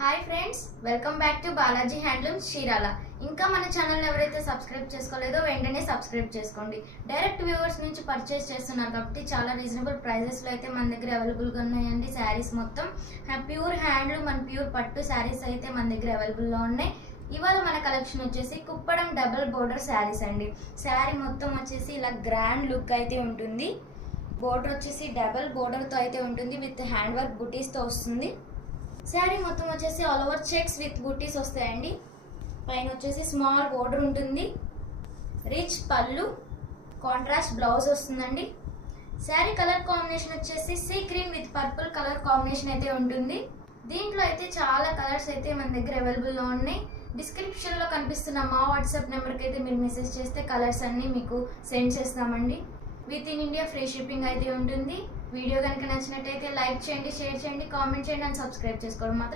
Hi friends, welcome back to Balaji handlooms Chirala. ఇంకా మన channel ఎవరైతే సబ్స్క్రైబ్ చేసుకోలేదో వెంటనే సబ్స్క్రైబ్ చేసుకోండి. డైరెక్ట్ వ్యూవర్స్ నుంచి పర్చేస్ చేస్తున్నారు కాబట్టి చాలా రీజనబుల్ ప్రైజెస్లో అయితే మన దగ్గర అవైలబుల్గా ఉన్నాయండి. శారీస్ మొత్తం ప్యూర్ హ్యాండ్లూమ్ అండ్ ప్యూర్ పట్టు శారీస్ అయితే మన దగ్గర అవైలబుల్లో ఉన్నాయి. ఇవాళ మన కలెక్షన్ వచ్చేసి కుప్పడం డబుల్ బోర్డర్ శారీస్ అండి. శారీ మొత్తం వచ్చేసి ఇలా గ్రాండ్ లుక్ అయితే ఉంటుంది. బోర్డర్ వచ్చేసి డబుల్ బోర్డర్తో అయితే ఉంటుంది, విత్ హ్యాండ్ వర్క్ బుటీస్తో వస్తుంది. శారీ మొత్తం వచ్చేసి ఆల్ ఓవర్ చెక్స్ విత్ బుటీస్ వస్తాయండి. పైన వచ్చేసి స్మాల్ బోర్డర్ ఉంటుంది. రిచ్ పళ్ళు, కాంట్రాస్ట్ బ్లౌజ్ వస్తుందండి. శారీ కలర్ కాంబినేషన్ వచ్చేసి sea green with purple colour combination అయితే ఉంటుంది. దీంట్లో అయితే చాలా కలర్స్ అయితే మన దగ్గర అవైలబుల్లో ఉన్నాయి. డిస్క్రిప్షన్లో కనిపిస్తున్న మా వాట్సాప్ నెంబర్కి అయితే మీరు మెసేజ్ చేస్తే కలర్స్ అన్నీ మీకు సెండ్ చేస్తామండి. With in India free shipping అయితే ఉంటుంది. వీడియో కనుక నచ్చినట్టయితే లైక్ చేయండి, షేర్ చేయండి, కామెంట్ చేయండి అండ్ సబ్స్క్రైబ్ చేసుకోవడం మాత్రం